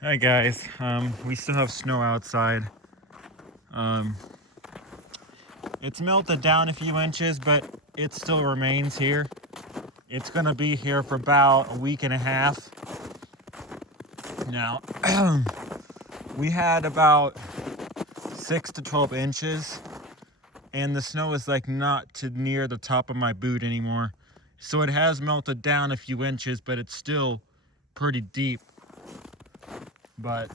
Hi guys, we still have snow outside. Um, it's melted down a few inches, but it still remains here. It's gonna be here for about a week and a half. Now, we had about 6 to 12 inches, and the snow is like not to near the top of my boot anymore. So it has melted down a few inches, but it's still pretty deep. But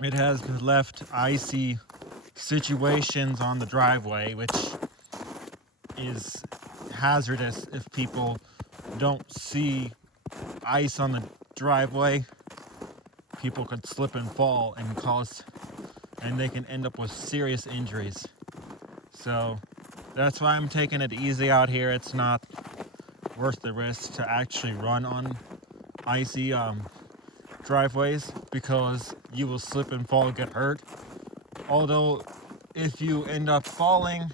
it has left icy situations on the driveway, which is hazardous if people don't see ice on the driveway. People could slip and fall and they can end up with serious injuries. So that's why I'm taking it easy out here. It's not worth the risk to actually run on icy driveways because you will slip and fall and get hurt. Although if you end up falling,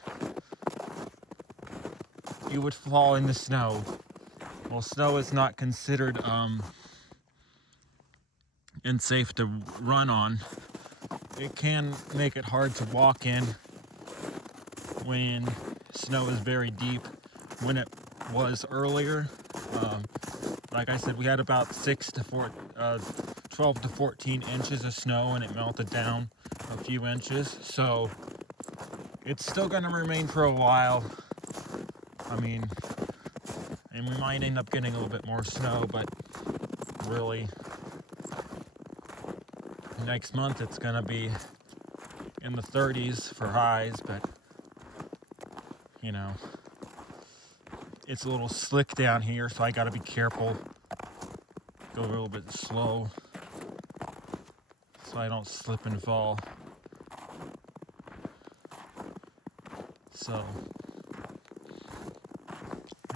you would fall in the snow. Well, snow is not considered unsafe to run on. It can make it hard to walk in when snow is very deep. When it was earlier, like I said, we had about 12 to 14 inches of snow, and it melted down a few inches. So it's still going to remain for a while. I mean, and we might end up getting a little bit more snow, but really, next month it's going to be in the 30s for highs, but you know, it's a little slick down here, so I got to be careful, go a little bit slow so I don't slip and fall. So,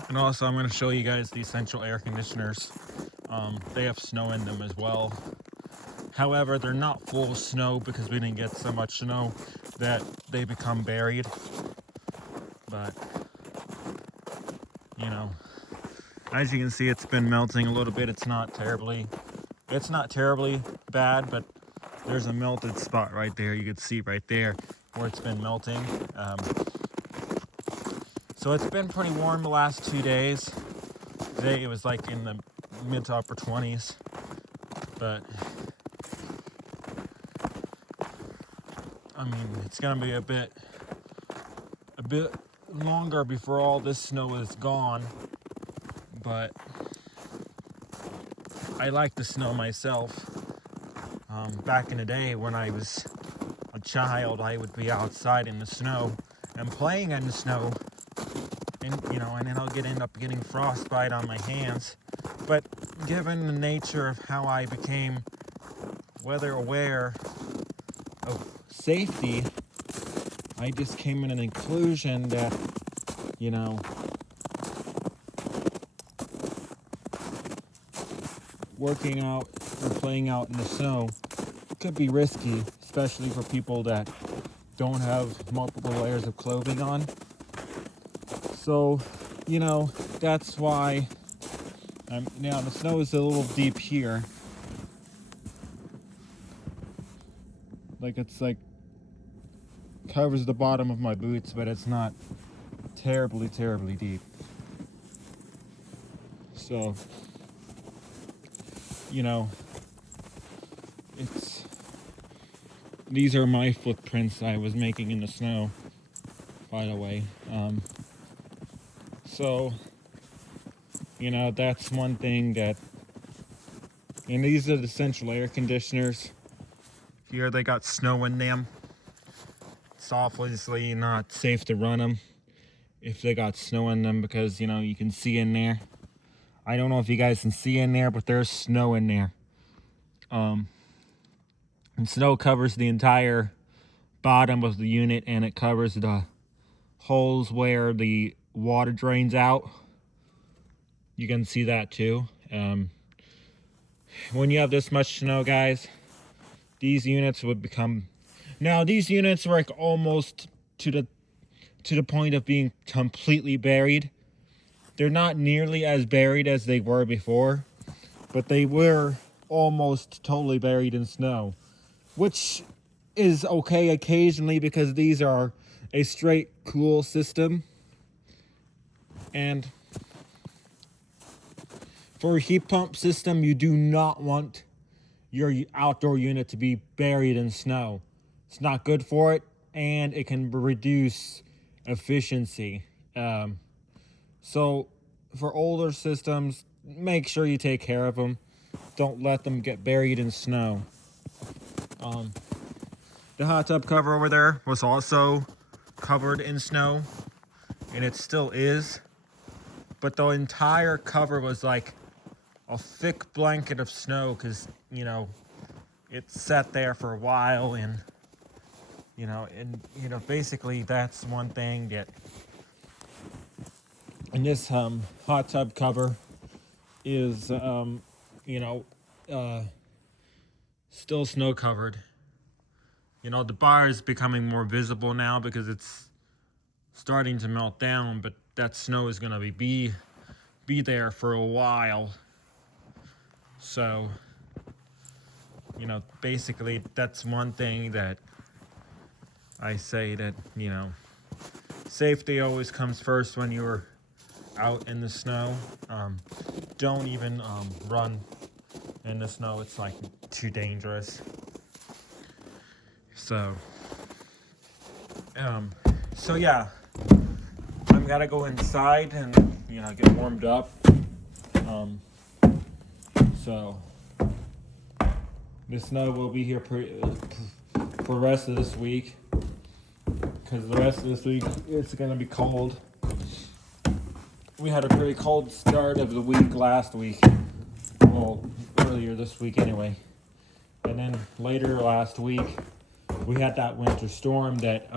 and also I'm going to show you guys the Essential air conditioners. They have snow in them as well. However, they're not full of snow because we didn't get so much snow that they become buried. But, you know, as you can see, it's been melting a little bit. It's not terribly bad, but there's a melted spot right there. You can see right there where it's been melting. So it's been pretty warm the last 2 days. Today it was like in the mid to upper 20s, but I mean, it's gonna be a bit longer before all this snow is gone. But I like the snow myself. Back in the day when I was a child, I would be outside in the snow and playing in the snow, and and then end up getting frostbite on my hands. But given the nature of how I became weather aware of safety, I just came in an conclusion that, working out or playing out in the snow could be risky, especially for people that don't have multiple layers of clothing on. So, that's why now the snow is a little deep here. It's like covers the bottom of my boots, but it's not terribly deep. So, these are my footprints I was making in the snow, by the way. So, that's one thing and these are the Essential air conditioners. Here they got snow in them. It's obviously not safe to run them if they got snow in them because, you can see in there. I don't know if you guys can see in there, but there's snow in there. And snow covers the entire bottom of the unit, and it covers the holes where the water drains out. You can see that too. When you have this much snow, guys, these units would become... Now, these units were like almost to the point of being completely buried. They're not nearly as buried as they were before, but they were almost totally buried in snow, which is okay occasionally because these are a straight cool system. And for a heat pump system, you do not want your outdoor unit to be buried in snow. It's not good for it, and it can reduce efficiency. So for older systems, make sure you take care of them. Don't let them get buried in snow. The hot tub cover over there was also covered in snow, and it still is. But the entire cover was like a thick blanket of snow because, it sat there for a while, and basically that's one thing that in this hot tub cover is still snow covered. The bar is becoming more visible now because it's starting to melt down, but that snow is gonna be there for a while. So basically that's one thing that I say, that safety always comes first when you're out in the snow. Don't even run in the snow. It's like too dangerous. So yeah, I'm gonna go inside and get warmed up. So the snow will be here for the rest of this week, because the rest of this week it's gonna be cold. We had a pretty cold start of the week last week. Well, earlier this week anyway. And then later last week, we had that winter storm that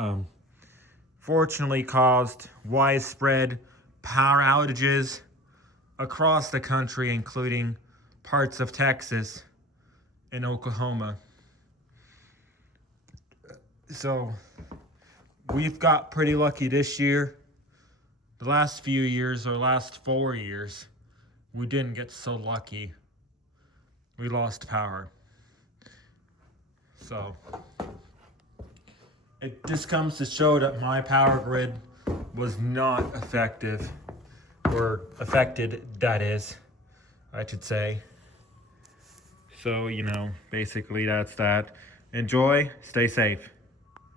fortunately caused widespread power outages across the country, including parts of Texas and Oklahoma. So we've got pretty lucky this year. The last few years, or last 4 years, we didn't get so lucky. We lost power. So it just comes to show that my power grid was not effective, or affected, that is, I should say. So, basically that's that. Enjoy, stay safe.